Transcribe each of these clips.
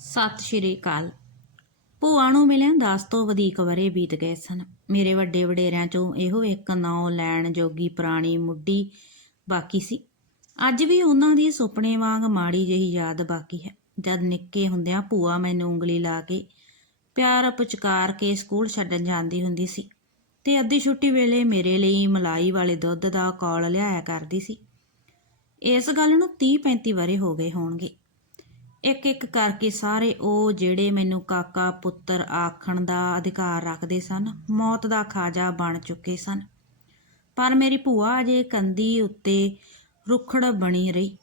ਸਤਿ ਸ਼੍ਰੀ ਅਕਾਲ। ਭੂਆ ਨੂੰ ਮਿਲਿਆ 10 ਤੋਂ ਵਧੇਕ ਵਰੇ ਬੀਤ ਗਏ ਸਨ। ਮੇਰੇ ਵੱਡੇ ਵਡੇਰਿਆਂ ਚੋਂ ਇਹੋ ਇੱਕ ਨਾਂ ਲੈਣ ਜੋਗੀ ਪੁਰਾਣੀ ਮੁੱਢੀ ਬਾਕੀ ਸੀ। ਅੱਜ ਵੀ ਉਹਨਾਂ ਦੀ ਸੁਪਨੇ ਵਾਂਗ ਮਾੜੀ ਜਿਹੀ ਯਾਦ ਬਾਕੀ ਹੈ। ਜਦ ਨਿੱਕੇ ਹੁੰਦਿਆਂ ਭੂਆ ਮੈਨੂੰ ਉਂਗਲੀ ਲਾ ਕੇ ਪਿਆਰ ਪੁਚਕਾਰ ਕੇ ਸਕੂਲ ਛੱਡਣ ਜਾਂਦੀ ਹੁੰਦੀ ਸੀ ਤੇ ਅੱਧੀ ਛੁੱਟੀ ਵੇਲੇ ਮੇਰੇ ਲਈ ਮਲਾਈ ਵਾਲੇ ਦੁੱਧ ਦਾ ਕੌਲ ਲਿਆਇਆ ਕਰਦੀ ਸੀ। ਇਸ ਗੱਲ ਨੂੰ 30 35 ਵਰੇ ਹੋ ਗਏ ਹੋਣਗੇ। ਇੱਕ ਇੱਕ ਕਰਕੇ ਸਾਰੇ ਉਹ ਜਿਹੜੇ ਮੈਨੂੰ ਕਾਕਾ, ਪੁੱਤਰ ਆਖਣ ਦਾ ਅਧਿਕਾਰ ਰੱਖਦੇ ਸਨ, ਮੌਤ ਦਾ ਖਾਜਾ ਬਣ ਚੁੱਕੇ ਸਨ। ਪਰ ਮੇਰੀ ਭੂਆ ਅਜੇ ਕੰਦੀ ਉੱਤੇ ਰੁੱਖੜ ਬਣੀ ਰਹੀ।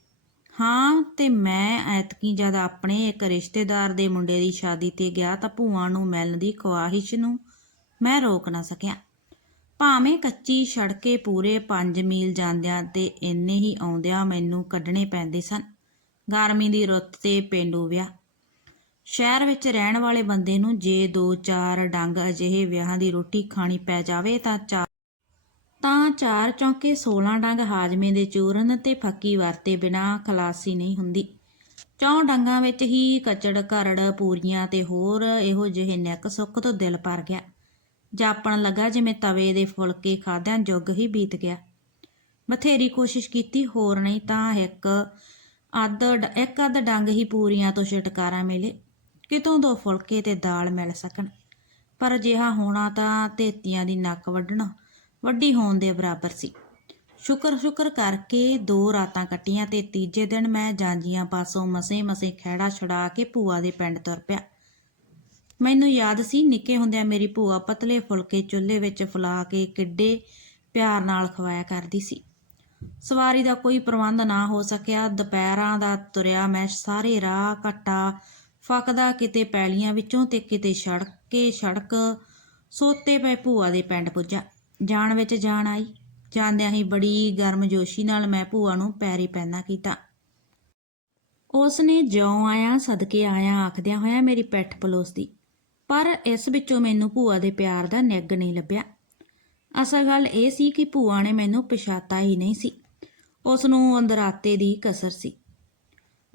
ਹਾਂ, ਤੇ ਮੈਂ ਐਤਕੀ ਜਦ ਆਪਣੇ ਇੱਕ ਰਿਸ਼ਤੇਦਾਰ ਦੇ ਮੁੰਡੇ ਦੀ ਸ਼ਾਦੀ ਤੇ ਗਿਆ ਤਾਂ ਭੂਆ ਨੂੰ ਮਿਲਣ ਦੀ ਖਵਾਹਿਸ਼ ਨੂੰ ਮੈਂ ਰੋਕ ਨਾ ਸਕਿਆ। ਭਾਵੇਂ ਕੱਚੀ ਸੜਕੇ ਪੂਰੇ 5 ਮੀਲ ਜਾਂਦਿਆਂ ਤੇ ਇੰਨੇ ਹੀ ਆਉਂਦਿਆਂ ਮੈਨੂੰ ਕੱਢਣੇ ਪੈਂਦੇ ਸਨ। ਗਰਮੀ ਦੀ ਰੁੱਤ ਤੇ ਪੇਂਡੂ ਵਿਆਹ। ਸ਼ਹਿਰ ਵਿੱਚ ਰਹਿਣ ਵਾਲੇ ਬੰਦੇ ਨੂੰ ਜੇ 2-4 ਡੰਗ ਅਜਿਹੇ ਵਿਆਹਾਂ ਦੀ ਰੋਟੀ ਖਾਣੀ ਪੈ ਜਾਵੇ ਤਾਂ ਚਾਰ ਤਾਂ ਚਾਰ ਚੌਂਕੇ 16 ਡੰਗ ਹਾਜਮੇ ਦੇ ਚੂਰਨ ਤੇ ਫੱਕੀ ਵਰਤੇ ਬਿਨਾ ਖਲਾਸੀ ਨਹੀਂ ਹੁੰਦੀ। ਚੌਂ ਡੰਗਾਂ ਵਿੱਚ ਹੀ ਕਚੜ ਕਰੜ ਪੂਰੀਆਂ ਤੇ ਹੋਰ ਇਹੋ ਜਿਹੇ ਨੈਕ ਸੁੱਕ ਤੋਂ ਦਿਲ ਭਰ ਗਿਆ। ਜਾਪਣ ਲੱਗਾ ਜਿਵੇਂ ਤਵੇ ਦੇ ਫੁਲਕੇ ਖਾਦਿਆਂ ਜੁਗ ਹੀ ਬੀਤ ਗਿਆ। ਬਥੇਰੀ ਕੋਸ਼ਿਸ਼ ਕੀਤੀ, ਹੋਰ ਨਹੀਂ ਤਾਂ ਇੱਕ ਅੱਧ ਇੱਕ ਅੱਧ ਡੰਗ ਹੀ ਪੂਰੀਆਂ ਤੋਂ ਛਟਕਾਰਾ ਮਿਲੇ। ਕਿਤੋਂ ਦੋ ਫੁਲਕੇ ਤੇ ਦਾਲ ਮਿਲ ਸਕਣ। ਪਰ ਅਜਿਹਾ ਹੋਣਾ ਤਾਂ ਤੇਤੀਆਂ ਦੀ ਨੱਕ ਵੱਢਣਾ ਵੱਡੀ ਹੋਣ ਦੇ ਬਰਾਬਰ ਸੀ। ਸ਼ੁਕਰ ਸ਼ੁਕਰ ਕਰਕੇ ਦੋ ਰਾਤਾਂ ਕੱਟੀਆਂ ਤੇ ਤੀਜੇ ਦਿਨ ਮੈਂ ਜਾਂਜੀਆਂ ਪਾਸੋਂ ਮਸੇ ਮਸੇ ਖਹਿੜਾ ਛੁਡਾ ਕੇ ਭੂਆ ਦੇ ਪਿੰਡ ਤੁਰ ਪਿਆ। ਮੈਨੂੰ ਯਾਦ ਸੀ ਨਿੱਕੇ ਹੁੰਦਿਆਂ ਮੇਰੀ ਭੂਆ ਪਤਲੇ ਫੁਲਕੇ ਚੁੱਲ੍ਹੇ ਵਿੱਚ ਫੁਲਾ ਕੇ ਕਿੱਡੇ ਪਿਆਰ ਨਾਲ ਖਵਾਇਆ ਕਰਦੀ ਸੀ। ਸਵਾਰੀ ਦਾ ਕੋਈ ਪ੍ਰਬੰਧ ਨਾ ਹੋ ਸਕਿਆ। ਦੁਪਹਿਰਾਂ ਦਾ ਤੁਰਿਆ ਮੈਂ ਸਾਰੇ ਰਾਹ ਘੱਟਾ ਫੱਕਦਾ ਕਿਤੇ ਪੈਲੀਆਂ ਵਿੱਚੋਂ ਤੇ ਕਿਤੇ ਸੜਕੇ ਸੜਕ ਸੋਤੇ ਪਏ ਭੂਆ ਦੇ ਪਿੰਡ ਪੁੱਜਾ। ਜਾਣ ਵਿੱਚ ਜਾਣ ਆਈ। ਜਾਂਦਿਆਂ ਹੀ ਬੜੀ ਗਰਮਜੋਸ਼ੀ ਨਾਲ ਮੈਂ ਭੂਆ ਨੂੰ ਪੈਰੀ ਪੈਨਾ ਕੀਤਾ। ਉਸ ਨੇ ਜਿਉਂ ਆਇਆ, ਸਦਕੇ ਆਇਆ ਆਖਦਿਆਂ ਹੋਇਆ ਮੇਰੀ ਪਿੱਠ ਪਲੋਸਦੀ। ਪਰ ਇਸ ਵਿੱਚੋਂ ਮੈਨੂੰ ਭੂਆ ਦੇ ਪਿਆਰ ਦਾ ਨਿੱਗ ਨਹੀਂ ਲੱਭਿਆ। ਅਸਲ ਗੱਲ ਇਹ ਸੀ ਕਿ ਭੂਆ ਨੇ ਮੈਨੂੰ ਪਛਾਤਾ ਹੀ ਨਹੀਂ ਸੀ। ਉਸ ਨੂੰ ਅੰਦਰਾਤੇ ਦੀ ਕਸਰ ਸੀ।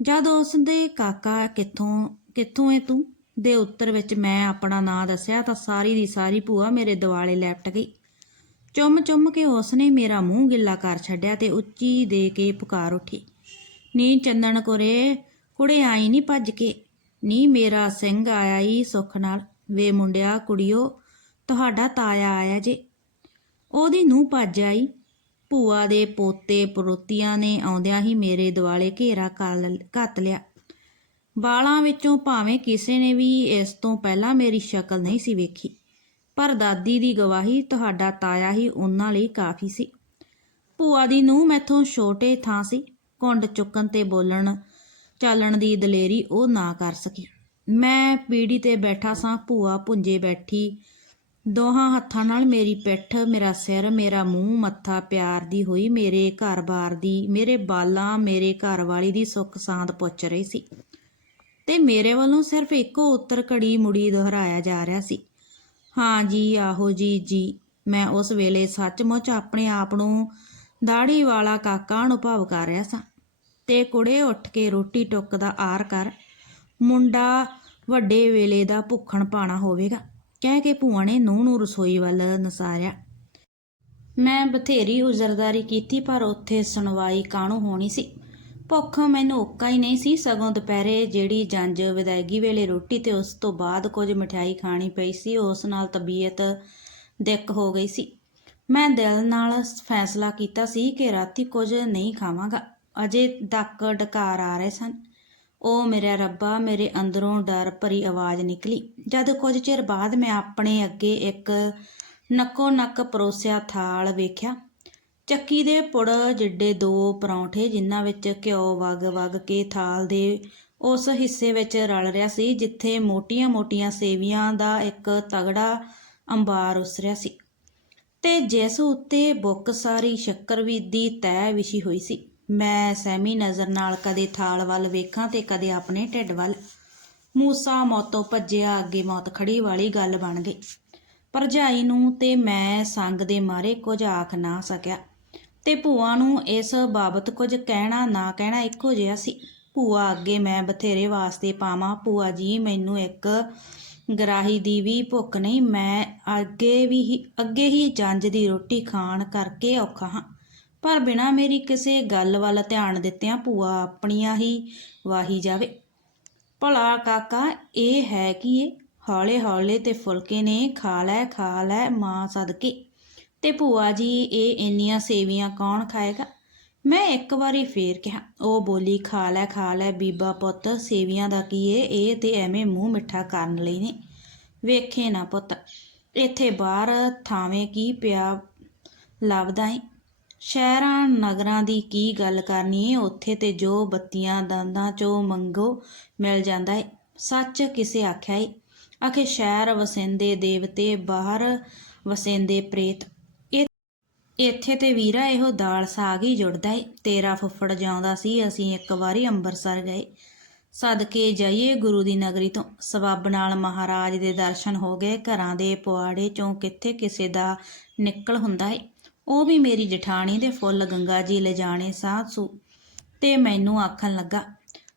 ਜਦ ਉਸ ਦੇ ਕਾਕਾ ਕਿੱਥੋਂ ਕਿੱਥੋਂ ਹੈ ਤੂੰ? ਦੇ ਉੱਤਰ ਵਿੱਚ ਮੈਂ ਆਪਣਾ ਨਾਂ ਦੱਸਿਆ ਤਾਂ ਸਾਰੀ ਦੀ ਸਾਰੀ ਭੂਆ ਮੇਰੇ ਦਿਵਾਲੇ ਲੈਪਟ ਗਈ। ਚੁੰਮ ਚੁੰਮ ਕੇ ਉਸ ਨੇ ਮੇਰਾ ਮੂੰਹ ਗਿੱਲਾ ਕਰ ਛੱਡਿਆ ਤੇ ਉੱਚੀ ਦੇ ਕੇ ਪੁਕਾਰ ਉੱਠੀ। ਨੀ ਚੰਦਨ ਕੋਰੇ, ਕੁੜੇ ਆਈ ਨਹੀਂ ਭੱਜ ਕੇ। ਨੀ ਮੇਰਾ ਸਿੰਘ ਆਇਆ ਈ ਸੁੱਖ ਨਾਲ। ਵੇ ਮੁੰਡਿਆ, ਕੁੜਿਓ, ਤੁਹਾਡਾ ਤਾਇਆ ਆਇਆ ਜੇ। ਉਹਦੀ ਨੂੰ ਭੱਜ ਆਈ। ਭੂਆ ਦੇ ਪੋਤੇ ਪਰੋਤੀਆਂ ਨੇ ਆਉਂਦਿਆਂ ਹੀ ਮੇਰੇ ਦਿਵਾਲੇ ਘੇਰਾ ਕਰ ਘੱਤ ਲਿਆ। ਬਾਲਾਂ ਵਿੱਚੋਂ ਭਾਵੇਂ ਕਿਸੇ ਨੇ ਵੀ ਇਸ ਤੋਂ ਪਹਿਲਾਂ ਮੇਰੀ ਸ਼ਕਲ ਨਹੀਂ ਸੀ ਵੇਖੀ, ਪਰ ਦਾਦੀ ਦੀ ਗਵਾਹੀ ਤੁਹਾਡਾ ਤਾਇਆ ਹੀ ਉਹਨਾਂ ਲਈ ਕਾਫੀ ਸੀ। ਭੂਆ ਦੀ ਨੂੰ ਮੈਥੋਂ ਛੋਟੇ ਥਾਂ ਸੀ। ਕੁੰਡ ਚੁੱਕਣ ਤੇ ਬੋਲਣ, ਚਾਲਣ ਦੀ ਦਲੇਰੀ ਉਹ ਨਾ ਕਰ ਸਕੀ। ਮੈਂ ਪੀੜੀ ਤੇ ਬੈਠਾ ਸਾਂ, ਭੂਆ ਪੁੰਜੇ ਬੈਠੀ ਦੋਹਾਂ ਹੱਥਾਂ ਨਾਲ ਮੇਰੀ ਪਿੱਠ, ਮੇਰਾ ਸਿਰ, ਮੇਰਾ ਮੂੰਹ, ਮੱਥਾ ਪਿਆਰ ਦੀ ਹੋਈ ਮੇਰੇ ਘਰ-ਬਾਰ ਦੀ, ਮੇਰੇ ਬਾਲਾਂ, ਮੇਰੇ ਘਰ ਵਾਲੀ ਦੀ ਸੁੱਖ ਸਾਂਦ ਪੁੱਛ ਰਹੀ ਸੀ। ਤੇ ਮੇਰੇ ਵੱਲੋਂ ਸਿਰਫ ਇੱਕੋ ਉੱਤਰ ਘੜੀ ਮੁੜੀ ਦੁਹਰਾਇਆ ਜਾ ਰਿਹਾ ਸੀ। ਹਾਂ ਜੀ, ਆਹੋ ਜੀ ਜੀ। ਮੈਂ ਉਸ ਵੇਲੇ ਸੱਚਮੁੱਚ ਆਪਣੇ ਆਪ ਨੂੰ ਦਾੜੀ ਵਾਲਾ ਕਾਕਾ ਅਨੁਭਵ ਕਰ ਰਿਹਾ ਸਾਂ। ਤੇ ਕੁੜੇ ਉੱਠ ਕੇ ਰੋਟੀ ਟੁੱਕ ਦਾ ਆਰ ਕਰ, ਮੁੰਡਾ, ਵੱਡੇ ਵੇਲੇ ਦਾ ਭੁੱਖਣ ਪਾਣਾ ਹੋਵੇਗਾ। ਕਹਿ ਕੇ ਭੂਆ ਨੇ ਨੂੰਹ ਨੂੰ ਰਸੋਈ ਵੱਲ ਨਸਾਰਿਆ। ਮੈਂ ਬਥੇਰੀ ਉਜ਼ਰਦਾਰੀ ਕੀਤੀ, ਪਰ ਉੱਥੇ ਸੁਣਵਾਈ ਕਾਣੂ ਹੋਣੀ ਸੀ? ਭੁੱਖ ਮੈਨੂੰ ਉੱਕਾ ਹੀ ਨਹੀਂ ਸੀ। ਸਗੋਂ ਦੁਪਹਿਰੇ ਜਿਹੜੀ ਜੰਜ ਵਿਦਾਇਗੀ ਵੇਲੇ ਰੋਟੀ ਤੇ ਉਸ ਤੋਂ ਬਾਅਦ ਕੁਝ ਮਠਿਆਈ ਖਾਣੀ ਪਈ ਸੀ, ਉਸ ਨਾਲ ਤਬੀਅਤ ਦਿੱਕ ਹੋ ਗਈ ਸੀ। ਮੈਂ ਦਿਲ ਨਾਲ ਫੈਸਲਾ ਕੀਤਾ ਸੀ ਕਿ ਰਾਤੀ ਕੁਝ ਨਹੀਂ ਖਾਵਾਂਗਾ। ਅਜੇ ਤੱਕ ਡਕਾਰ ਆ ਰਹੇ ਸਨ। ਉਹ ਮੇਰਾ ਰੱਬਾ, ਮੇਰੇ ਅੰਦਰੋਂ ਡਰ ਭਰੀ ਆਵਾਜ਼ ਨਿਕਲੀ। ਜਦ ਕੁਝ ਚਿਰ ਬਾਅਦ ਮੈਂ ਆਪਣੇ ਅੱਗੇ ਇੱਕ ਨੱਕੋ ਨੱਕ ਪਰੋਸਿਆ ਥਾਲ ਵੇਖਿਆ। ਚੱਕੀ ਦੇ ਪੁੜ ਜਿੱਡੇ ਦੋ ਪਰੌਂਠੇ, ਜਿਨ੍ਹਾਂ ਵਿੱਚ ਘਿਓ ਵਗ ਵਗ ਕੇ ਥਾਲ ਦੇ ਉਸ ਹਿੱਸੇ ਵਿੱਚ ਰਲ ਰਿਹਾ ਸੀ, ਜਿੱਥੇ ਮੋਟੀਆਂ-ਮੋਟੀਆਂ ਸੇਵੀਆਂ ਦਾ ਇੱਕ ਤਗੜਾ ਅੰਬਾਰ ਉਸਰਿਆ ਸੀ। ਤੇ ਜਿਸ ਉੱਤੇ ਬੁੱਕ ਸਾਰੀ ਸ਼ੱਕਰ ਦੀ ਤੈ ਵਿਛੀ ਹੋਈ ਸੀ। ਮੈਂ ਸਹਿਮੀ ਨਜ਼ਰ ਨਾਲ ਕਦੇ ਥਾਲ ਵੱਲ ਵੇਖਾਂ ਤੇ ਕਦੇ ਆਪਣੇ ਢਿੱਡ ਵੱਲ। ਮੂਸਾ ਮੌਤੋਂ ਭੱਜਿਆ, ਅੱਗੇ ਮੌਤ ਖੜੀ ਵਾਲੀ ਗੱਲ ਬਣ ਗਈ। ਭਰਜਾਈ ਨੂੰ ਤੇ ਮੈਂ ਸੰਗ ਦੇ ਮਾਰੇ ਕੁਝ ਆਖ ਨਾ ਸਕਿਆ ਤੇ ਭੂਆ ਨੂੰ ਇਸ ਬਾਬਤ ਕੁਝ ਕਹਿਣਾ ਨਾ ਕਹਿਣਾ ਇੱਕੋ ਜਿਹਾ ਸੀ। ਭੂਆ ਅੱਗੇ ਮੈਂ ਬਥੇਰੇ ਵਾਸਤੇ ਪਾਵਾਂ, ਭੂਆ ਜੀ ਮੈਨੂੰ ਇੱਕ ਗਰਾਹੀ ਦੀ ਵੀ ਭੁੱਖ ਨਹੀਂ, ਮੈਂ ਅੱਗੇ ਵੀ ਹੀ- ਅੱਗੇ ਹੀ ਜੰਜ ਦੀ ਰੋਟੀ ਖਾਣ ਕਰਕੇ ਔਖਾ ਹਾਂ। ਪਰ ਬਿਨਾਂ ਮੇਰੀ ਕਿਸੇ ਗੱਲ ਵੱਲ ਧਿਆਨ ਦਿੱਤਿਆਂ ਭੂਆ ਆਪਣੀਆਂ ਹੀ ਵਾਹੀ ਜਾਵੇ। ਭਲਾ ਕਾਕਾ, ਇਹ ਹੈ ਕਿ ਇਹ ਹੌਲੇ ਹੌਲੇ ਤੇ ਫੁਲਕੇ ਨੇ ਖਾ ਲੈ ਖਾ ਲੈ ਮਾਂ ਸਦਕੇ। ਤੇ ਭੂਆ ਜੀ, ਇਹ ਇੰਨੀਆਂ ਸੇਵੀਆਂ ਕੌਣ ਖਾਏਗਾ? ਮੈਂ ਇੱਕ ਵਾਰੀ ਫੇਰ ਕਿਹਾ, ਉਹ ਬੋਲੀ, ਖਾ ਲੈ ਖਾ ਲੈ ਬੀਬਾ ਪੁੱਤ, ਸੇਵੀਆਂ ਦਾ ਕੀ ਏ? ਇਹ ਤੇ ਐਵੇਂ ਮੂੰਹ ਮਿੱਠਾ ਕਰਨ ਲਈ ਨੇ। ਵੇਖੇ ਨਾ ਪੁੱਤ, ਇੱਥੇ ਬਾਹਰ ਥਾਵੇਂ ਕੀ ਪਿਆ, ਲੱਭਦਾ ਏ? ਸ਼ਹਿਰਾਂ, ਨਗਰਾਂ ਦੀ ਕੀ ਗੱਲ ਕਰਨੀ ਏ? ਉੱਥੇ ਤੇ ਜੋ ਬੱਤੀਆਂ, ਦੰਦਾਂ ਚੋਂ ਮੰਗੋ ਮਿਲ ਜਾਂਦਾ ਏ। ਸੱਚ ਕਿਸੇ ਆਖਿਆ ਏ? ਆਖੇ, ਸ਼ਹਿਰ ਵਸਿੰਦੇ ਦੇਵਤੇ, ਬਾਹਰ ਵਸੇਂਦੇ ਪ੍ਰੇਤ। ਇੱਥੇ ਤੇ ਵੀਰਾ, ਇਹੋ ਦਾਲ ਸਾਗ ਹੀ ਜੁੜਦਾ ਏ। ਤੇਰਾ ਫੁੱਫੜ ਜਾਉਂਦਾ ਸੀ, ਅਸੀਂ ਇੱਕ ਵਾਰੀ ਅੰਮ੍ਰਿਤਸਰ ਗਏ। ਸਦਕੇ ਜਾਈਏ ਗੁਰੂ ਦੀ ਨਗਰੀ ਤੋਂ। ਸਬੱਬ ਨਾਲ ਮਹਾਰਾਜ ਦੇ ਦਰਸ਼ਨ ਹੋ ਗਏ। ਘਰਾਂ ਦੇ ਪੁਆੜੇ ਚੋਂ ਕਿੱਥੇ ਕਿਸੇ ਦਾ ਨਿਕਲ ਹੁੰਦਾ ਏ? ਉਹ ਵੀ ਮੇਰੀ ਜਠਾਣੀ ਦੇ ਫੁੱਲ ਗੰਗਾ ਜੀ ਲਿਜਾਣੇ ਸਾਧੂ ਤੇ ਮੈਨੂੰ ਆਖਣ ਲੱਗਾ,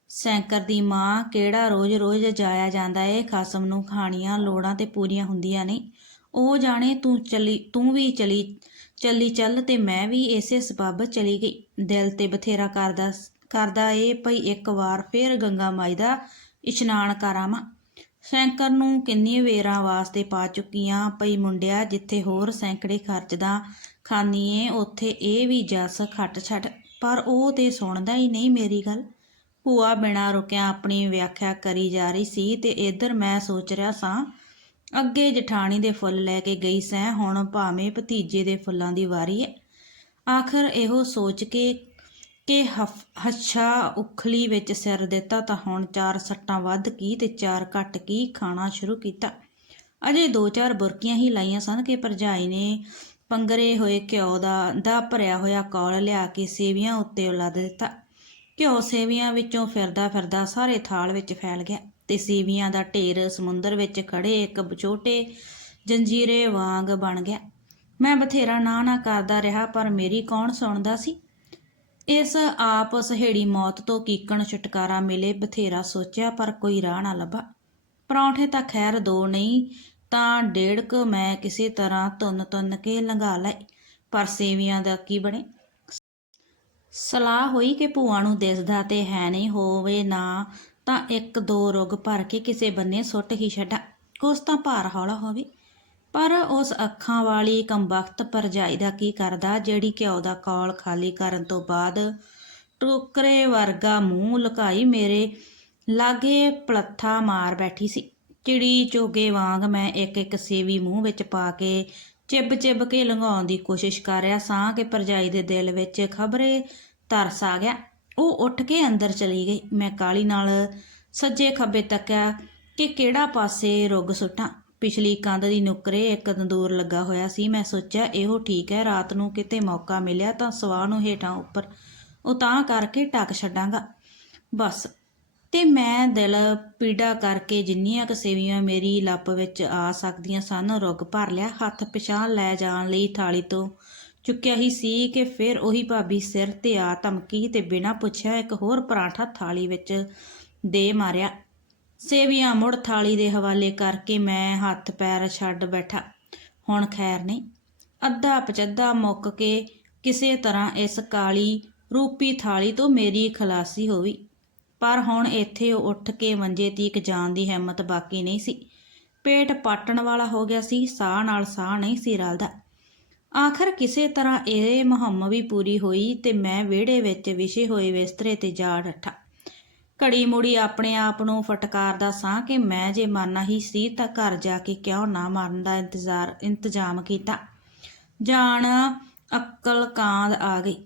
ਸੈਂਕਰ ਦੀ ਮਾਂ ਕਿਹੜਾ ਰੋਜ਼-ਰੋਜ਼ ਜਾਇਆ ਜਾਂਦਾ ਏ? ਖਸਮ ਨੂੰ ਖਾਣੀਆਂ ਲੋੜਾਂ ਤੇ ਪੂਰੀਆਂ ਹੁੰਦੀਆਂ ਨਹੀਂ ਉਹ ਜਾਣੇ ਤੂੰ ਚਲੀ, ਤੂੰ ਵੀ ਚਲੀ, ਚੱਲੀ ਚੱਲ ਤੇ ਮੈਂ ਵੀ ਇਸੇ ਸਬੱਬ ਚਲੀ ਗਈ। ਦਿਲ ਤੇ ਬਥੇਰਾ ਕਰਦਾ ਕਰਦਾ ਏ ਭਈ ਇੱਕ ਵਾਰ ਫੇਰ ਗੰਗਾ ਮਾਈ ਦਾ ਇਸ਼ਨਾਨ ਕਰਾਵਾਂ। ਸੈਂਕਰ ਨੂੰ ਕਿੰਨੀ ਵੇਰਾਂ ਵਾਸਤੇ ਪਾ ਚੁੱਕੀਆਂ ਭਈ ਮੁੰਡਿਆ, ਜਿੱਥੇ ਹੋਰ ਸੈਂਕੜੇ ਖਰਚਦਾ ਖਾਨੀਏ, ਉੱਥੇ ਇਹ ਵੀ ਜੱਸ ਖੱਟ ਛੱਟ ਪਰ ਉਹ ਤੇ ਸੁਣਦਾ ਹੀ ਨਹੀਂ ਮੇਰੀ ਗੱਲ। ਭੂਆ ਬਿਨਾਂ ਰੁਕਿਆ ਆਪਣੀ ਵਿਆਖਿਆ ਕਰੀ ਜਾ ਰਹੀ ਸੀ ਤੇ ਇਧਰ ਮੈਂ ਸੋਚ ਰਿਹਾ ਸਾਂ, ਅੱਗੇ ਜਠਾਣੀ ਦੇ ਫੁੱਲ ਲੈ ਕੇ ਗਈ ਸੈਂ, ਹੁਣ ਭਾਵੇਂ ਭਤੀਜੇ ਦੇ ਫੁੱਲਾਂ ਦੀ ਵਾਰੀ ਹੈ ਆਖਰ ਇਹੋ ਸੋਚ ਕੇ, ਕਿ ਹੱਛਾ ਉਖਲੀ ਵਿੱਚ ਸਿਰ ਦਿੱਤਾ ਤਾਂ ਹੁਣ ਚਾਰ ਸੱਟਾਂ ਵੱਧ ਕੀ ਤੇ ਚਾਰ ਘੱਟ ਕੀ ਖਾਣਾ ਸ਼ੁਰੂ ਕੀਤਾ। ਅਜੇ ਦੋ ਚਾਰ ਬੁਰਕੀਆਂ ਹੀ ਲਾਈਆਂ ਸਨ ਕਿ ਭਰਜਾਈ ਨੇ ਪੰਗਰੇ ਹੋਏ ਘਿਓ ਦਾ ਦਾ ਭਰਿਆ ਹੋਇਆ ਕੌਲ ਲਿਆ ਕੇ ਸੇਵੀਆਂ ਉੱਤੇ ਉਲੱਦ ਦਿੱਤਾ। ਘਿਓ ਸੇਵੀਆਂ ਵਿੱਚੋਂ ਫਿਰਦਾ ਫਿਰਦਾ ਸਾਰੇ ਥਾਲ ਵਿੱਚ ਫੈਲ ਗਿਆ ਤੇ ਸੇਵੀਆਂ ਦਾ ਢੇਰ ਸਮੁੰਦਰ ਵਿੱਚ ਖੜੇ ਇੱਕ ਛੋਟੇ ਜੰਜੀਰੇ ਵਾਂਗ ਬਣ ਗਿਆ। ਮੈਂ ਬਥੇਰਾ ਨਾ ਨਾ ਕਰਦਾ ਰਿਹਾ, ਪਰ ਮੇਰੀ ਕੌਣ ਸੁਣਦਾ ਸੀ? ਇਸ ਆਪ ਸਹੇੜੀ ਮੌਤ ਤੋਂ ਕੀਕਣ ਛੁਟਕਾਰਾ ਮਿਲੇ, ਬਥੇਰਾ ਸੋਚਿਆ ਪਰ ਕੋਈ ਰਾਹ ਨਾ ਲੱਭਾ। ਪਰੌਂਠੇ ਤਾਂ ਖੈਰ ਦੋ ਨਹੀਂ ਤਾਂ ਡੇਢ ਕੁ ਮੈਂ ਕਿਸੇ ਤਰ੍ਹਾਂ ਤੁੰਨ ਤੁੰਨ ਕੇ ਲੰਘਾ ਲਏ। ਪਰ ਸੇਵੀਆਂ ਦਾ ਕੀ ਬਣੇ? ਸਲਾਹ ਹੋਈ ਕਿ ਭੂਆ ਨੂੰ ਦਿਸਦਾ ਤੇ ਹੈ ਨਹੀਂ ਹੋਵੇ ਨਾ, ਤਾਂ ਇੱਕ ਦੋ ਰੁਗ ਭਰ ਕੇ ਕਿਸੇ ਬੰਨੇ ਸੁੱਟ ਹੀ ਛੱਡਾਂ। ਕੁਛ ਤਾਂ ਭਾਰ ਹੌਲਾ ਹੋਵੇ। ਪਰ ਉਸ ਅੱਖਾਂ ਵਾਲੀ ਕੰਬਖਤ ਭਰਜਾਈ ਦਾ ਕੀ ਕਰਦਾ, ਜਿਹੜੀ ਘਿਓ ਦਾ ਕੌਲ ਖਾਲੀ ਕਰਨ ਤੋਂ ਬਾਅਦ ਟੋਕਰੇ ਵਰਗਾ ਮੂੰਹ ਲੁਕਾਈ ਮੇਰੇ ਲਾਗੇ ਪਲੱਥਾ ਮਾਰ ਬੈਠੀ ਸੀ। ਚਿੜੀ ਚੋਗੇ ਵਾਂਗ ਮੈਂ ਇੱਕ ਇੱਕ ਸੇਵੀ ਮੂੰਹ ਵਿੱਚ ਪਾ ਕੇ ਚਿਬ ਚਿਬ ਕੇ ਲੰਘਾਉਣ ਦੀ ਕੋਸ਼ਿਸ਼ ਕਰ ਰਿਹਾ ਸਾਂ ਕਿ ਭਰਜਾਈ ਦੇ ਦਿਲ ਵਿੱਚ ਖਬਰੇ ਤਰਸ ਆ ਗਿਆ। ਉਹ ਉੱਠ ਕੇ ਅੰਦਰ ਚਲੀ ਗਈ। ਮੈਂ ਕਾਲੀ ਨਾਲ ਸੱਜੇ ਖੱਬੇ ਤੱਕਿਆ ਕਿ ਕਿਹੜਾ ਪਾਸੇ ਰੁੱਗ ਸੁੱਟਾਂ। ਪਿਛਲੀ ਕੰਧ ਦੀ ਨੁਕਰੇ ਇੱਕ ਤੰਦੂਰ ਲੱਗਾ ਹੋਇਆ ਸੀ। ਮੈਂ ਸੋਚਿਆ, ਇਹੋ ਠੀਕ ਹੈ, ਰਾਤ ਨੂੰ ਕਿਤੇ ਮੌਕਾ ਮਿਲਿਆ ਤਾਂ ਸਵਾਹ ਨੂੰ ਹੇਠਾਂ ਉੱਪਰ। ਉਹ ਤਾਂ ਕਰਕੇ ਟੱਕ ਛੱਡਾਂਗਾ। ਬਸ ਤੇ ਮੈਂ ਦਿਲ ਪੀੜਾ ਕਰਕੇ ਜਿੰਨੀਆਂ ਕੁ ਸੇਵੀਆਂ ਮੇਰੀ ਲੱਪ ਵਿੱਚ ਆ ਸਕਦੀਆਂ ਸਨ, ਰੁੱਗ ਭਰ ਲਿਆ, ਹੱਥ ਪਛਾਣ ਲੈ ਜਾਣ ਲਈ ਥਾਲੀ ਤੋਂ ਚੁੱਕਿਆ ਹੀ ਸੀ ਕਿ ਫਿਰ ਉਹੀ ਭਾਬੀ ਸਿਰ ਤੇ ਆ ਧਮਕੀ ਤੇ ਬਿਨਾਂ ਪੁੱਛਿਆ ਇੱਕ ਹੋਰ ਪਰਾਂਠਾ ਥਾਲੀ ਵਿੱਚ ਦੇ ਮਾਰਿਆ। ਸੇਵੀਆਂ ਮੁੜ ਥਾਲੀ ਦੇ ਹਵਾਲੇ ਕਰਕੇ ਮੈਂ ਹੱਥ ਪੈਰ ਛੱਡ ਬੈਠਾ। ਹੁਣ ਖੈਰ ਨਹੀਂ। ਅੱਧਾ ਪਚੱਧਾ ਮੁੱਕ ਕੇ ਕਿਸੇ ਤਰ੍ਹਾਂ ਇਸ ਕਾਲੀ ਰੂਪੀ ਥਾਲੀ ਤੋਂ ਮੇਰੀ ਖਲਾਸੀ ਹੋਈ ਪਰ ਹੁਣ ਇੱਥੇ ਉਹ ਉੱਠ ਕੇ ਮੰਜੇ ਤੀਕ ਜਾਣ ਦੀ ਹਿੰਮਤ ਬਾਕੀ ਨਹੀਂ ਸੀ। ਪੇਟ ਪਾਟਣ ਵਾਲਾ ਹੋ ਗਿਆ ਸੀ, ਸਾਹ ਨਾਲ ਸਾਹ ਨਹੀਂ ਸੀ ਰਲਦਾ। ਆਖਰ ਕਿਸੇ ਤਰ੍ਹਾਂ ਇਹ ਮੁਹਿੰਮ ਵੀ ਪੂਰੀ ਹੋਈ ਤੇ ਮੈਂ ਵਿਹੜੇ ਵਿੱਚ ਵਿਛੇ ਹੋਏ ਬਿਸਤਰੇ ਤੇ ਜਾ ਡੱਠਾ। ਘੜੀ ਮੁੜੀ ਆਪਣੇ ਆਪ ਨੂੰ ਫਟਕਾਰਦਾ ਸਾਂ ਕਿ ਮੈਂ ਜੇ ਮਰਨਾ ਹੀ ਸੀ ਤਾਂ ਘਰ ਜਾ ਕੇ ਕਿਉਂ ਨਾ ਮਰਨ ਦਾ ਇੰਤਜ਼ਾਰ, ਇੰਤਜ਼ਾਮ ਕੀਤਾ। ਜਾਣ ਅਕਲ ਕਾਂਦ ਆ ਗਈ।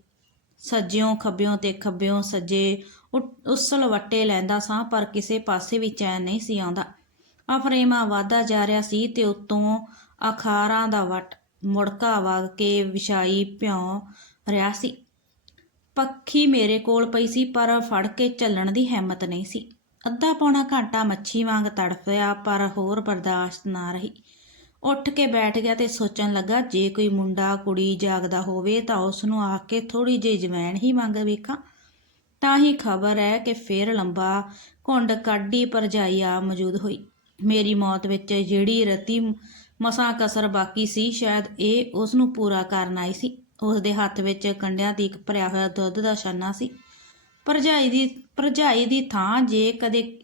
ਸੱਜਿਓਂ ਖੱਬਿਓਂ ਤੇ ਖੱਬਿਓਂ ਸੱਜੇ ਉ- ਉਸਲ ਵੱਟੇ ਲੈਂਦਾ ਸਾਂ, ਪਰ ਕਿਸੇ ਪਾਸੇ ਵੀ ਚੈਨ ਨਹੀਂ ਸੀ ਆਉਂਦਾ। ਅਫਰੇਮਾ ਵਾਧਾ ਜਾ ਰਿਹਾ ਸੀ ਤੇ ਉਤੋਂ ਅਖਾਰਾਂ ਦਾ ਵਟ ਮੁੜਕਾ ਵਗ ਕੇ ਵਿਛਾਈ ਭਿਉਂ ਰਿਹਾ ਸੀ। ਪੱਖੀ ਮੇਰੇ ਕੋਲ ਪਈ ਸੀ, ਪਰ ਫੜ ਕੇ ਚੱਲਣ ਦੀ ਹਿੰਮਤ ਨਹੀਂ ਸੀ। ਅੱਧਾ ਪੌਣਾ ਘੰਟਾ ਮੱਛੀ ਵਾਂਗ ਤੜਫਿਆ, ਪਰ ਹੋਰ ਬਰਦਾਸ਼ਤ ਨਾ ਰਹੀ। ਉੱਠ ਕੇ ਬੈਠ ਗਿਆ ਤੇ ਸੋਚਣ ਲੱਗਾ, ਜੇ ਕੋਈ ਮੁੰਡਾ, ਕੁੜੀ ਜਾਗਦਾ ਹੋਵੇ ਤਾਂ ਉਸ ਨੂੰ ਆ ਕੇ ਥੋੜੀ ਜਿਹੀ ਜਵੈਣ ਹੀ ਮੰਗ ਵੇਖਾਂ। ਤਾਂ ਹੀ ਖਬਰ ਹੈ ਕਿ ਫੇਰ ਲੰਬਾ ਘੁੰਡ ਕੱਢੀ ਪਰਜਾਈ ਆ ਮੌਜੂਦ ਹੋਈ। ਮੇਰੀ ਮੌਤ ਵਿੱਚ ਜਿਹੜੀ ਰਤੀ ਮਸਾਂ ਕਸਰ ਬਾਕੀ ਸੀ, ਸ਼ਾਇਦ ਇਹ ਉਸ ਨੂੰ ਪੂਰਾ ਕਰਨ ਆਈ ਸੀ। ਉਸ ਦੇ ਹੱਥ ਵਿੱਚ ਕੰਡਿਆਂ ਦੀ ਇੱਕ ਭਰਿਆ ਹੋਇਆ ਦੁੱਧ ਦਾ ਛੰਨਾ ਸੀ। ਭਰਜਾਈ ਦੀ ਭਰਜਾਈ ਦੀ ਥਾਂ ਜੇ ਕਦੇ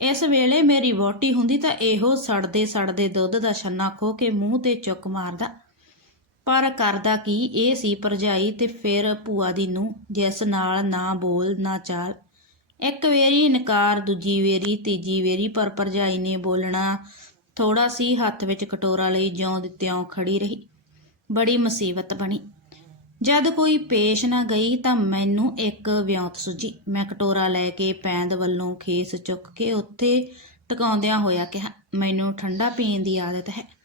ਇਸ ਵੇਲੇ ਮੇਰੀ ਵੋਟੀ ਹੁੰਦੀ ਤਾਂ ਇਹੋ ਸੜਦੇ ਸੜਦੇ ਦੁੱਧ ਦਾ ਛੰਨਾ ਖੋ ਕੇ ਮੂੰਹ ਤੇ ਚੁੱਕ ਮਾਰਦਾ। ਪਰ ਕਰਦਾ ਕੀ? ਇਹ ਸੀ ਭਰਜਾਈ ਤੇ ਫਿਰ ਭੂਆ ਦੀ ਨੂੰ ਜਿਸ ਨਾਲ ਨਾ ਬੋਲ, ਨਾ ਚਾਲ। ਇੱਕ ਵੇਰੀ ਇਨਕਾਰ, ਦੂਜੀ ਵੇਰੀ, ਤੀਜੀ ਵੇਰੀ, ਪਰ ਭਰਜਾਈ ਨੇ ਬੋਲਣਾ ਥੋੜਾ ਸੀ ਹੱਥ ਵਿੱਚ ਕਟੋਰਾ ਲਈ ਜਿਉਂ ਦੀ ਤਿਉਂ ਖੜੀ ਰਹੀ। ਬੜੀ ਮੁਸੀਬਤ ਬਣੀ। ਜਦ ਕੋਈ ਪੇਸ਼ ਨਾ ਗਈ ਤਾਂ ਮੈਨੂੰ ਇੱਕ ਵਿਉਂਤ ਸੁਝੀ। ਮੈਂ ਕਟੋਰਾ ਲੈ ਕੇ ਪੈਂਦ ਵੱਲੋਂ ਖੇਸ ਚੁੱਕ ਕੇ ਉੱਥੇ ਟਿਕਾਉਂਦਿਆਂ ਹੋਇਆ ਕਿਹਾ, ਮੈਨੂੰ ਠੰਡਾ ਪੀਣ ਦੀ ਆਦਤ ਹੈ।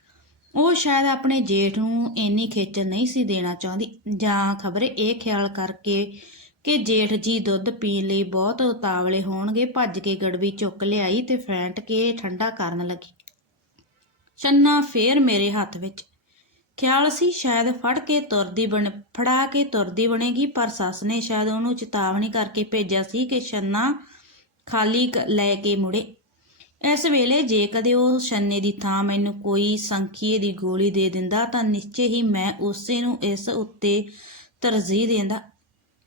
ਉਹ ਸ਼ਾਇਦ ਆਪਣੇ ਜੇਠ ਨੂੰ ਇੰਨੀ ਖੇਚਲ ਨਹੀਂ ਸੀ ਦੇਣਾ ਚਾਹੁੰਦੀ। ਜਾਂ ਖਬਰੇ ਇਹ ਖਿਆਲ ਕਰਕੇ ਕਿ ਜੇਠ ਜੀ ਦੁੱਧ ਪੀਣ ਲਈ ਬਹੁਤ ਉਤਾਵਲੇ ਹੋਣਗੇ, ਭੱਜ ਕੇ ਗੜਵੀ ਚੁੱਕ ਲਿਆਈ ਤੇ ਫੈਂਟ ਕੇ ਠੰਡਾ ਕਰਨ ਲੱਗੀ। ਛੰਨਾ ਫੇਰ ਮੇਰੇ ਹੱਥ ਵਿੱਚ। ਖਿਆਲ ਸੀ ਸ਼ਾਇਦ ਫੜ ਕੇ ਤੁਰਦੀ ਬਣ, ਫੜਾ ਕੇ ਤੁਰਦੀ ਬਣੇਗੀ, ਪਰ ਸੱਸ ਨੇ ਸ਼ਾਇਦ ਉਹਨੂੰ ਚੇਤਾਵਨੀ ਕਰਕੇ ਭੇਜਿਆ ਸੀ ਕਿ ਛੰਨਾ ਖਾਲੀ ਲੈ ਕੇ ਮੁੜੇ। ਇਸ ਵੇਲੇ ਜੇ ਕਦੇ ਉਹ ਛੰਨੇ ਦੀ ਥਾਂ ਮੈਨੂੰ ਕੋਈ ਸੰਖੀਏ ਦੀ ਗੋਲੀ ਦੇ ਦਿੰਦਾ ਤਾਂ ਨਿਸ਼ਚੈ ਹੀ ਮੈਂ ਉਸੇ ਨੂੰ ਇਸ ਉੱਤੇ ਤਰਜੀਹ ਦਿੰਦਾ।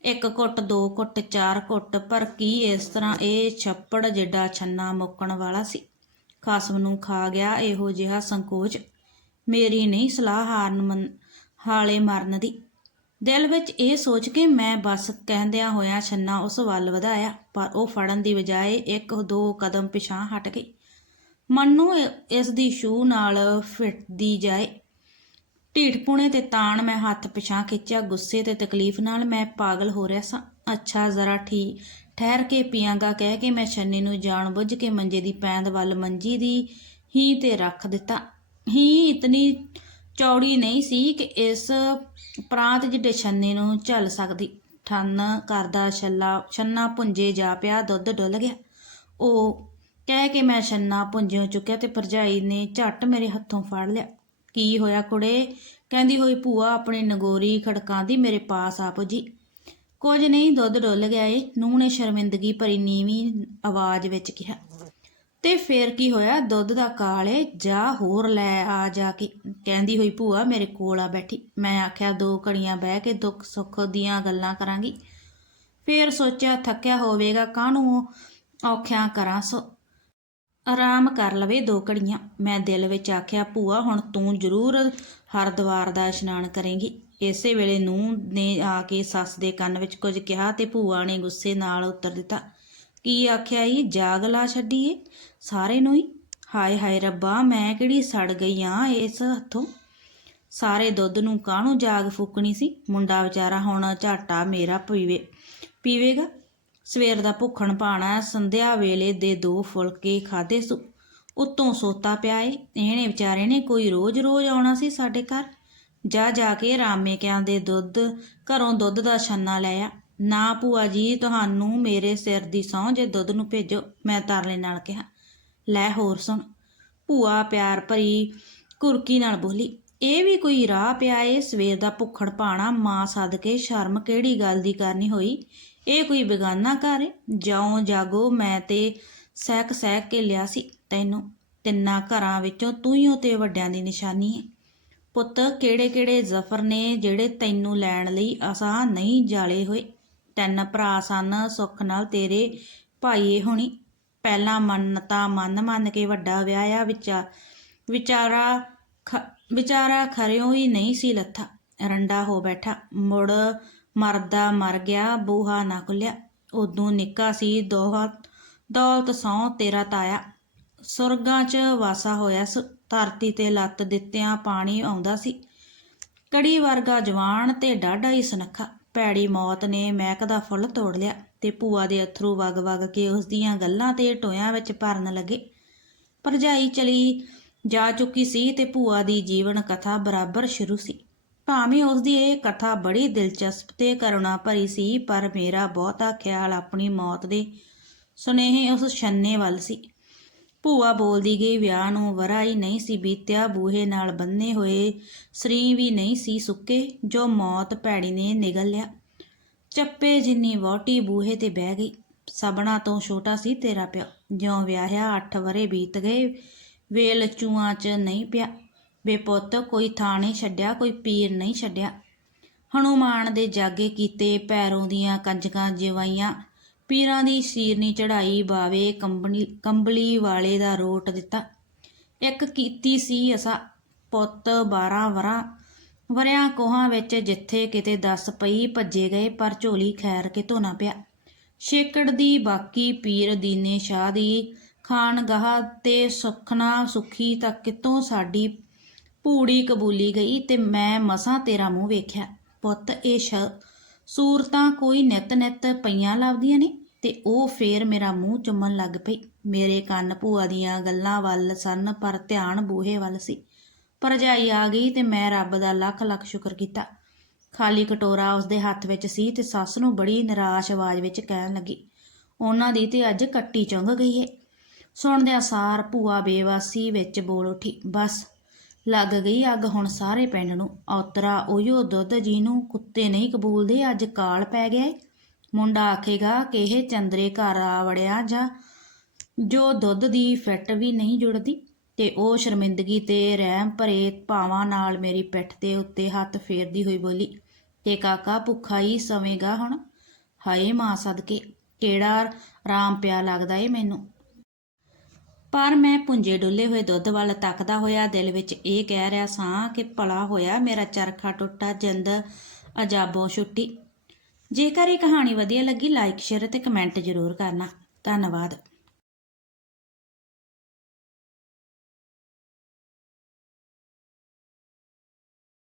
ਇੱਕ ਘੁੱਟ, ਦੋ ਘੁੱਟ, ਚਾਰ ਘੁੱਟ, ਪਰ ਕੀ ਇਸ ਤਰ੍ਹਾਂ ਇਹ ਛੱਪੜ ਜਿੱਡਾ ਛੰਨਾ ਮੁੱਕਣ ਵਾਲਾ ਸੀ? ਖਾਸਮ ਨੂੰ ਖਾ ਗਿਆ ਇਹੋ ਜਿਹਾ ਸੰਕੋਚ। ਮੇਰੀ ਨਹੀਂ ਸਲਾਹ ਹਾਰਨ ਮੰਨ- ਹਾਲੇ ਮਰਨ ਦੀ। ਦਿਲ ਵਿੱਚ ਇਹ ਸੋਚ ਕੇ ਮੈਂ ਬਸ ਕਹਿੰਦਿਆਂ ਹੋਇਆਂ ਛੰਨਾ ਉਸ ਵੱਲ ਵਧਾਇਆ, ਪਰ ਉਹ ਫੜਨ ਦੀ ਬਜਾਏ ਇੱਕ ਦੋ ਕਦਮ ਪਿਛਾਂ ਹਟ ਗਈ। ਮਨ ਨੂੰ ਇਸ ਦੀ ਛੂ ਨਾਲ ਫਿੱਟਦੀ ਜਾਏ। ਢੀਠਪੁਣੇ ਤੇ ਤਾਣ ਮੈਂ ਹੱਥ ਪਿਛਾਂ ਖਿੱਚਿਆ, ਗੁੱਸੇ ਤੇ ਤਕਲੀਫ ਨਾਲ ਮੈਂ ਪਾਗਲ ਹੋ ਰਿਹਾ ਸਾਂ। ਅੱਛਾ, ਜ਼ਰਾ ਠੀਕ। ਠਹਿਰ ਕੇ ਪੀਆਂਗਾ ਕਹਿ ਕੇ ਮੈਂ ਛੰਨੇ ਨੂੰ ਜਾਣ ਬੁੱਝ ਕੇ ਮੰਜੇ ਦੀ ਪੈਂਦ ਵੱਲ ਮੰਜੀ ਦੀ ਹੀ ਤੇ ਰੱਖ ਦਿੱਤਾ। ਹੀ ਇਤਨੀ ਚੌੜੀ ਨਹੀਂ ਸੀ ਕਿ ਇਸ ਪ੍ਰਾਂਤ ਜਿੱਡੇ ਛੰਨੇ ਨੂੰ ਝੱਲ ਸਕਦੀ। ਠੰਨ ਕਰਦਾ ਛੱਲਾ, ਛੰਨਾ ਪੁੰਜੇ ਜਾ ਪਿਆ, ਦੁੱਧ ਡੁੱਲ ਗਿਆ। ਉਹ ਕਹਿ ਕੇ ਮੈਂ ਛੰਨਾ ਪੁੰਜਿਓਂ ਚੁੱਕਿਆ ਤੇ ਭਰਜਾਈ ਨੇ ਝੱਟ ਮੇਰੇ ਹੱਥੋਂ ਫੜ ਲਿਆ। ਕੀ ਹੋਇਆ ਕੁੜੇ? ਕਹਿੰਦੀ ਹੋਈ ਭੂਆ ਆਪਣੀ ਨਗੋਰੀ ਖੜਕਾਂਦੀ ਮੇਰੇ ਪਾਸ ਆ ਪੁੱਜੀ। ਕੁਝ ਨਹੀਂ, ਦੁੱਧ ਡੁੱਲ ਗਿਆ ਏ, ਨੂੰਹ ਨੇ ਸ਼ਰਮਿੰਦਗੀ ਭਰੀ ਨੀਵੀਂ ਆਵਾਜ਼ ਵਿੱਚ ਕਿਹਾ। ਤੇ ਫੇਰ ਕੀ ਹੋਇਆ? ਦੁੱਧ ਦਾ ਕਾਲੇ ਜਾ ਹੋਰ ਲੈ ਆ ਜਾ ਕੇ ਕਹਿੰਦੀ ਹੋਈ ਭੂਆ ਮੇਰੇ ਕੋਲ ਆ ਬੈਠੀ। ਮੈਂ ਆਖਿਆ, ਦੋ ਘੜੀਆਂ ਬਹਿ ਕੇ ਦੁੱਖ ਸੁੱਖ ਦੀਆਂ ਗੱਲਾਂ ਕਰਾਂਗੀ। ਫੇਰ ਸੋਚਿਆ, ਥੱਕਿਆ ਹੋਵੇਗਾ ਕਾਹਨੂੰ ਔਖਿਆਂ ਕਰਾਂ ਸੋ। ਆਰਾਮ ਕਰ ਲਵੇ ਦੋ ਘੜੀਆਂ। ਮੈਂ ਦਿਲ ਵਿੱਚ ਆਖਿਆ, ਭੂਆ, ਹੁਣ ਤੂੰ ਜ਼ਰੂਰ ਹਰਦੁਆਰ ਦਾ ਇਸ਼ਨਾਨ ਕਰੇਂਗੀ। ਇਸੇ ਵੇਲੇ ਨੂੰ ਨੇ ਆ ਕੇ ਸੱਸ ਦੇ ਕੰਨ ਵਿੱਚ ਕੁਝ ਕਿਹਾ ਤੇ ਭੂਆ ਨੇ ਗੁੱਸੇ ਨਾਲ ਉੱਤਰ ਦਿੱਤਾ। ਕੀ ਆਖਿਆ ਈ? ਜਾਗ ਲਾ ਛੱਡੀਏ? ਸਾਰੇ ਨੂੰ ਹੀ? ਹਾਏ ਹਾਏ ਰੱਬਾ, ਮੈਂ ਕਿਹੜੀ ਸੜ ਗਈ ਆ ਇਸ ਹੱਥੋਂ? ਸਾਰੇ ਦੁੱਧ ਨੂੰ ਕਾਹਨੂੰ ਜਾਗ ਫੂਕਣੀ ਸੀ? ਮੁੰਡਾ ਵਿਚਾਰਾ ਹੁਣ ਝਾਟਾ ਮੇਰਾ ਪੀਵੇ, ਪੀਵੇਗਾ? ਸਵੇਰ ਦਾ ਭੁੱਖਣ ਪਾਣਾ ਸੰਧਿਆ ਵੇਲੇ ਦੇ ਦੋ ਫੁਲਕੇ ਖਾਦੇ ਸੁ। ਉਤੋਂ ਸੋਤਾ ਪਿਆ ਏ। ਇਹਨੇ ਵਿਚਾਰੇ ਨੇ ਕੋਈ ਰੋਜ਼-ਰੋਜ਼ ਆਉਣਾ ਸੀ ਸਾਡੇ ਘਰ? ਜਾ ਜਾ ਕੇ ਰਾਮੇਕਿਆਂ ਦੇ ਦੁੱਧ, ਘਰੋਂ ਦੁੱਧ ਦਾ ਛੰਨਾ ਲੈ ਆ। ਨਾ ਭੂਆ ਜੀ, ਤੁਹਾਨੂੰ ਮੇਰੇ ਸਿਰ ਦੀ ਸਹੁੰ ਜੇ ਦੁੱਧ ਨੂੰ ਭੇਜੋ, ਮੈਂ ਤਰਲੇ ਨਾਲ ਕਿਹਾ। ਲੈ ਹੋਰ ਸੁਣ। ਭੂਆ ਪਿਆਰ ਭਰੀ ਕੁਰਕੀ ਨਾਲ ਬੋਲੀ, ਇਹ ਵੀ ਕੋਈ ਰਾਹ ਪਿਆ ਏ? ਸਵੇਰ ਦਾ ਭੁੱਖੜ ਪਾਣਾ ਮਾਂ ਸੱਦ ਕੇ ਸ਼ਰਮ ਕਿਹੜੀ ਗੱਲ ਦੀ ਕਰਨੀ ਹੋਈ? ਇਹ ਕੋਈ ਬੇਗਾਨਾ ਘਰ ਏ? ਜਾਉ ਜਾਗੋ ਮੈਂ ਤੇ ਸਹਿਕ ਸਹਿਕ ਕੇ ਲਿਆ ਸੀ ਤੈਨੂੰ। ਤਿੰਨਾਂ ਘਰਾਂ ਵਿੱਚੋਂ ਤੂੰ ਹੀ ਤੇ ਵੱਡਿਆਂ ਦੀ ਨਿਸ਼ਾਨੀ ਏ। ਪੁੱਤ, ਕਿਹੜੇ ਕਿਹੜੇ ਜ਼ਫਰ ਨੇ ਜਿਹੜੇ ਤੈਨੂੰ ਲੈਣ ਲਈ ਅਸਾਂ ਨਹੀਂ ਜਾਲੇ ਹੋਏ? ਤਿੰਨ ਭਰਾ ਸਨ, ਸੁੱਖ ਨਾਲ ਤੇਰੇ ਭਾਈਏ ਹੋਣੀ। ਪਹਿਲਾਂ ਮੰਨਤਾ ਮੰਨ ਮੰਨ ਕੇ ਵੱਡਾ ਵਿਆਹਿਆ ਵਿਚਾ, ਵਿਚਾਰਾ ਖ- ਵਿਚਾਰਾ ਖਰਿਓ ਹੀ ਨਹੀਂ ਸੀ ਲੱਥਾ। ਰੰਡਾ ਹੋ ਬੈਠਾ। ਮੁੜ ਮਰਦਾ ਮਰ ਗਿਆ, ਬੂਹਾ ਨਾ ਖੁੱਲਿਆ। ਉਦੋਂ ਨਿੱਕਾ ਸੀ, ਦੋਹਾ, ਦੌਲਤ ਸੌ ਤੇਰਾ ਤਾਇਆ। ਸੁਰਗਾਂ 'ਚ ਵਾਸਾ ਹੋਇਆ ਸ, ਧਰਤੀ ਤੇ ਲੱਤ ਦਿੱਤਿਆਂ ਪਾਣੀ ਆਉਂਦਾ ਸੀ। ਕੜੀ ਵਰਗਾ ਜਵਾਨ ਤੇ ਡਾਢਾ ਹੀ ਸੁਨੱਖਾ। ਪੈੜੀ ਮੌਤ ਨੇ ਮਹਿਕ ਦਾ ਫੁੱਲ ਤੋੜ ਲਿਆ। ਤੇ ਭੂਆ ਦੇ ਅਥਰੂ ਵਗ ਵਗ ਕੇ ਉਸ ਦੀਆਂ ਗੱਲਾਂ ਤੇ ਟੋਇਆਂ ਵਿੱਚ ਭਰਨ ਲੱਗੇ। ਭਰਜਾਈ ਚਲੀ ਜਾ ਚੁੱਕੀ ਸੀ ਤੇ ਭੂਆ ਦੀ ਜੀਵਨ ਕਥਾ ਬਰਾਬਰ ਸ਼ੁਰੂ ਸੀ। ਭਾਵੇਂ ਉਸ ਦੀ ਇਹ ਕਥਾ ਬੜੀ ਦਿਲਚਸਪ ਤੇ ਕਰੁਣਾ ਭਰੀ ਸੀ, ਪਰ ਮੇਰਾ ਬਹੁਤਾ ਖਿਆਲ ਆਪਣੀ ਮੌਤ ਦੇ ਸੁਨੇਹੇ ਉਸ ਛੰਨੇ ਵੱਲ ਸੀ। ਭੂਆ ਬੋਲਦੀ ਗਈ, ਵਿਆਹ ਨੂੰ ਵਰਾ ਹੀ ਨਹੀਂ ਸੀ ਬੀਤਿਆ, ਬੂਹੇ ਨਾਲ ਬੰਨੇ ਹੋਏ ਸਰੀ ਵੀ ਨਹੀਂ ਸੀ ਸੁੱਕੇ, ਜੋ ਮੌਤ ਭੈੜੀ ਨੇ ਨਿਗਲ ਲਿਆ। ਚੱਪੇ ਜਿੰਨੀ ਵਹੁਟੀ ਬੂਹੇ ਤੇ ਬਹਿ ਗਈ। ਸਭਨਾ ਤੋਂ ਛੋਟਾ ਸੀ ਤੇਰਾ ਪਿਓ। ਜਿਉਂ ਵਿਆਹਿਆ 8 ਵਰੇ ਬੀਤ ਗਏ। ਵੇਲ ਚੂਆਂ 'ਚ ਨਹੀਂ ਪਿਆ। ਬੇਪੁੱਤ ਕੋਈ ਥਾਂ ਨਹੀਂ ਛੱਡਿਆ, ਕੋਈ ਪੀਰ ਨਹੀਂ ਛੱਡਿਆ। ਹਨੂਮਾਨ ਦੇ ਜਾਗੇ ਕੀਤੇ ਪੈਰੋਂ ਦੀਆਂ ਕੰਜਕਾਂ ਜਿਵਾਈਆਂ। ਪੀਰਾਂ ਦੀ ਸੀਰਨੀ ਚੜਾਈ ਬਾਵੇ ਕੰਬਲੀ ਕੰਬਲੀ ਵਾਲੇ ਦਾ ਰੋਟ ਦਿੱਤਾ। ਇੱਕ ਕੀਤੀ ਸੀ ਅਸਾ। ਪੁੱਤ 12 ਵਰਾਂ ਵਰਿਆਂ ਕੋਹਾਂ ਵਿੱਚ ਜਿੱਥੇ ਕਿਤੇ ਦੱਸ ਪਈ ਭੱਜੇ ਗਏ, ਪਰ ਝੋਲੀ ਖੈਰ ਕੇ ਧੋਣਾ ਪਿਆ। ਛੇਕੜ ਦੀ ਬਾਕੀ ਪੀਰ ਦੀਨੇ ਸ਼ਾਹ ਦੀ ਖਾਨਗਾਹ ਤੇ ਸੁਖਨਾ ਸੁਖੀ ਤਾਂ ਕਿਤੋਂ ਸਾਡੀ ਭੂੜੀ ਕਬੂਲੀ ਗਈ ਤੇ ਮੈਂ ਮਸਾਂ ਤੇਰਾ ਮੂੰਹ ਵੇਖਿਆ। ਪੁੱਤ, ਇਹ ਸ਼ ਸੂਰਤਾਂ ਕੋਈ ਨਿਤ ਨਿਤ ਪਈਆਂ ਲੱਭਦੀਆਂ ਨੇ ਤੇ ਉਹ ਫੇਰ ਮੇਰਾ ਮੂੰਹ ਚੁੰਮਣ ਲੱਗ ਪਈ। ਮੇਰੇ ਕੰਨ ਭੂਆ ਦੀਆਂ ਗੱਲਾਂ ਵੱਲ ਸਨ, ਪਰ ਧਿਆਨ ਬੂਹੇ ਵੱਲ ਸੀ। ਭਰਜਾਈ ਆ ਗਈ ਤੇ ਮੈਂ ਰੱਬ ਦਾ ਲੱਖ ਲੱਖ ਸ਼ੁਕਰ ਕੀਤਾ। ਖਾਲੀ ਕਟੋਰਾ ਉਸਦੇ ਹੱਥ ਵਿੱਚ ਸੀ ਤੇ ਸੱਸ ਨੂੰ ਬੜੀ ਨਿਰਾਸ਼ ਆਵਾਜ਼ ਵਿੱਚ ਕਹਿਣ ਲੱਗੀ, ਉਹਨਾਂ ਦੀ ਤੇ ਅੱਜ ਕੱਟੀ ਚੁੰਘ ਗਈ ਏ। ਸੁਣਦਿਆਂ ਸਾਰ ਭੂਆ ਬੇਵਾਸੀ ਵਿੱਚ ਬੋਲ ਉੱਠੀ, ਬਸ, ਲੱਗ ਗਈ ਅੱਗ ਹੁਣ ਸਾਰੇ ਪਿੰਡ ਨੂੰ। ਔਤਰਾ ਉਹੀਓ ਦੁੱਧ ਜਿਹਨੂੰ ਕੁੱਤੇ ਨਹੀਂ ਕਬੂਲਦੇ, ਅੱਜ ਕਾਲ ਪੈ ਗਿਆ ਮੁੰਡਾ ਆਖੇਗਾ ਕਿ ਇਹ ਚੰਦਰੇ ਘਰ ਆ ਵੜਿਆ ਜਾਂ ਜੋ ਦੁੱਧ ਦੀ ਫਿੱਟ ਵੀ ਨਹੀਂ ਜੁੜਦੀ। ਤੇ ਉਹ ਸ਼ਰਮਿੰਦਗੀ ਤੇ ਰਹਿਮ ਭਰੇ ਭਾਵਾਂ ਨਾਲ ਮੇਰੀ ਪਿੱਠ ਤੇ ਉੱਤੇ ਹੱਥ ਫੇਰਦੀ ਹੋਈ ਬੋਲੀ, ਤੇ ਕਾਕਾ, ਭੁੱਖਾ ਹੀ ਸਵੇਂਗਾ ਹੁਣ? ਹਾਏ ਮਾਂ ਸਦਕੇ, ਕਿਹੜਾ ਰਾਮ ਪਿਆ ਲੱਗਦਾ ਏ ਮੈਨੂੰ? ਪਰ ਮੈਂ ਪੁੰਜੇ ਡੁੱਲੇ ਹੋਏ ਦੁੱਧ ਵੱਲ ਤੱਕਦਾ ਹੋਇਆ ਦਿਲ ਵਿੱਚ ਇਹ ਕਹਿ ਰਿਹਾ ਸਾਂ ਕਿ ਭਲਾ ਹੋਇਆ ਮੇਰਾ ਚਰਖਾ ਟੁੱਟਾ ਜਿੰਦ ਅਜਾਬੋਂ ਛੁੱਟੀ। ਜੇਕਰ ਇਹ ਕਹਾਣੀ ਵਧੀਆ ਲੱਗੀ ਲਾਈਕ ਸ਼ੇਅਰ ਤੇ ਕਮੈਂਟ ਜ਼ਰੂਰ ਕਰਨਾ। ਧੰਨਵਾਦ।